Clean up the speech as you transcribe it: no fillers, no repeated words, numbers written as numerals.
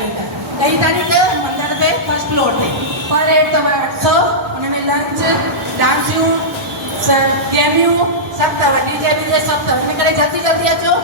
कई तारीख है मंदिर पे फर्स्ट फ्लोर पे परेड तब 800 उनमें लंच डांसियूं गेमियूं सब तब डीजे सब तब इन करे जल्दी जल्दी अचो।